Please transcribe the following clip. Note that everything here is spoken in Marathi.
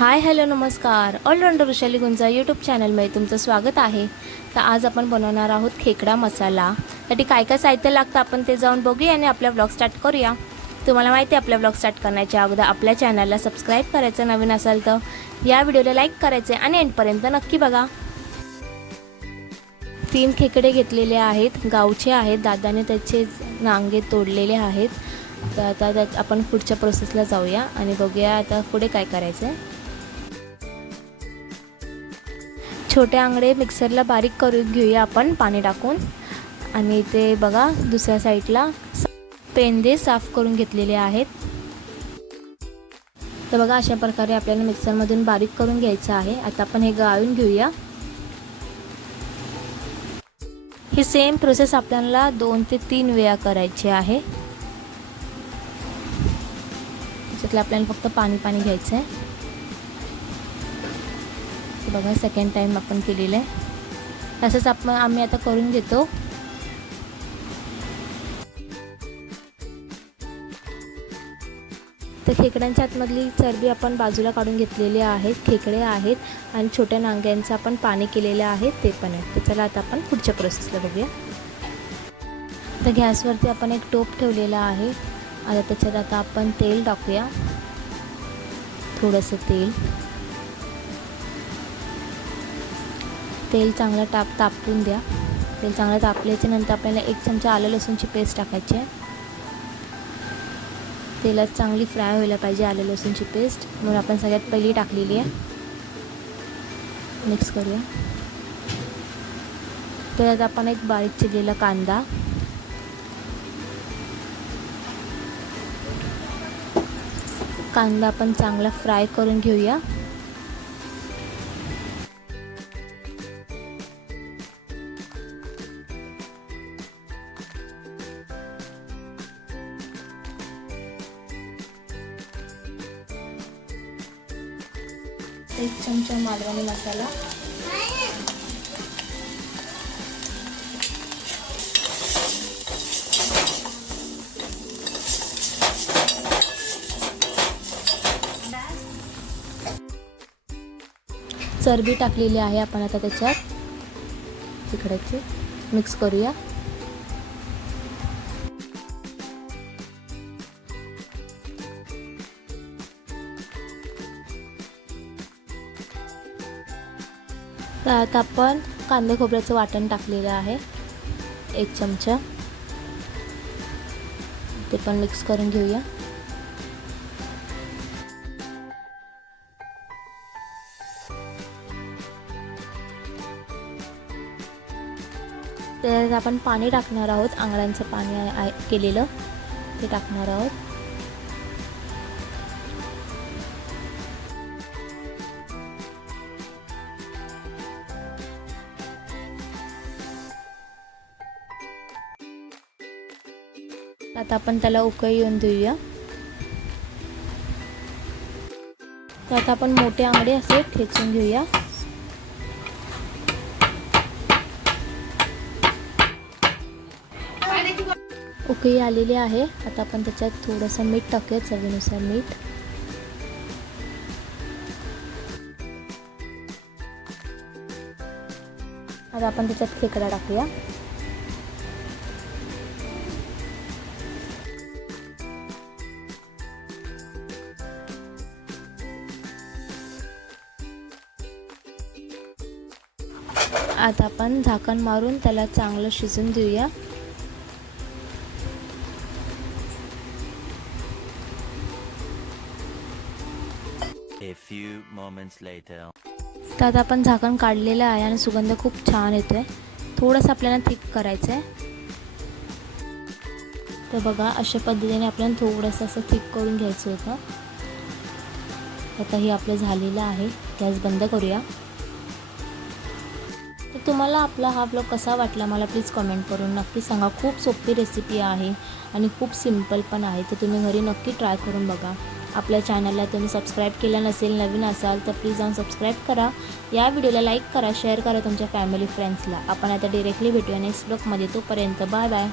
हाय हॅलो नमस्कार. ऑलराऊंडर वृषाली गुंजा यूट्यूब चॅनलमध्ये तुमचं स्वागत आहे. तर आज आपण बनवणार आहोत खेकडा मसाला. त्यासाठी काय काय साहित्य लागतं आपण ते जाऊन बघूया आणि आपला ब्लॉग स्टार्ट करूया. तुम्हाला माहिती आहे आपला ब्लॉग स्टार्ट करण्याच्या अगोदर आपल्या चॅनलला सबस्क्राईब करायचं नवीन असाल तर या व्हिडिओला लाईक करायचे आणि एंडपर्यंत नक्की बघा. तीन खेकडे घेतलेले आहेत गावचे आहेत दादाने त्याचे नांगे तोडलेले आहेत. तर आता आपण पुढच्या प्रोसेसला जाऊया आणि बघूया आता पुढे काय करायचं आहे छोटे आंगडे मिक्सरला बारीक करून घेऊया आपण पाणी टाकून. आणि ते बघा दुसऱ्या साईडला पेंदे साफ करून घेतलेले आहेत. तर बघा अशा प्रकारे आपल्याला मिक्सरमधून बारीक करून घ्यायचं आहे. आता आपण हे गाळून घेऊया. ही सेम प्रोसेस आपल्याला दोन ते तीन वेळा करायची आहे. त्याच्यातलं आपल्याला फक्त पाणी पाणी घ्यायचं आहे बघा सेकंड टाईम आपण केलेलं आहे. तसंच आपण आम्ही आता करून घेतो. तर खेकड्यांच्या आतमधली चरबी आपण बाजूला काढून घेतलेली आहेत खेकडे आहेत आणि छोट्या नांग्यांचं आपण पाणी केलेलं आहे ते पण आहे. तर चला आता आपण पुढच्या प्रोसेसला बघूया. तर गॅसवरती आपण एक टोप ठेवलेला आहे. आता त्याच्यात आता आपण तेल टाकूया. थोडंसं तेल. तेल चांगलं टाप तापवून द्या. तेल चांगलं तापल्याच्या नंतर आपल्याला एक चमचा आलं लसूणची पेस्ट टाकायची आहे. तेलात चांगली फ्राय व्हायला पाहिजे आलं लसूणची पेस्ट. म्हणून आपण सगळ्यात पहिली टाकलेली आहे. मिक्स करूया. त्यात आपण एक बारीक चिरलेला कांदा. कांदा आपण चांगला फ्राय करून घेऊया. एक चमचा मालवणी मसाला. चरबी टाकलेली आहे आपण आता त्याच्यात. तिकडाची मिक्स करूया. त्यात आपण कांदे खोबऱ्याचं वाटण टाकलेलं आहे. एक चमचा. ते पण मिक्स करून घेऊया. त्यात आपण पाणी टाकणार आहोत. आंगळ्यांचं पाणी केलेलं. ते टाकणार आहोत. आता आपण त्याला उकळी येऊन देऊया. तर आता आपण मोठे आंगडे असे ठेचून घेऊया. उकळी आलेली आहे. आता आपण त्याच्यात थोडंसं मीठ टाकूया चवीनुसार मीठ. आता आपण त्याच्यात खेकडा टाकूया. आता आपण झाकण मारून त्याला चांगलं शिजून देऊया. A few moments later. तर आता आपण झाकण काढलेलं आहे आणि सुगंध खूप छान येतो आहे थोडंसं आपल्याला थिक करायचं आहे तर बघा अशा पद्धतीने आपल्याला थोडंसं असं थिक करून घ्यायचं होतं. आता हे आपलं झालेलं आहे. गॅस बंद करूया. तुम्हाला आपला हा ब्लॉग कसा वाटला मला प्लीज कमेंट करून नक्की सांगा. खूप सोपी रेसिपी आहे आणि खूप सिंपल पण आहे. तर तुम्ही घरी नक्की ट्राय करून बघा. आपल्या चॅनलला तुम्ही सबस्क्राईब केलं नसेल नवीन असाल तर प्लीज जाऊन सबस्क्राईब करा. या व्हिडिओला लाईक करा शेअर करा तुमच्या फॅमिली फ्रेंड्सला आपण आता डिरेक्टली भेटूया नेक्स्ट ब्लॉगमध्ये तोपर्यंत बाय बाय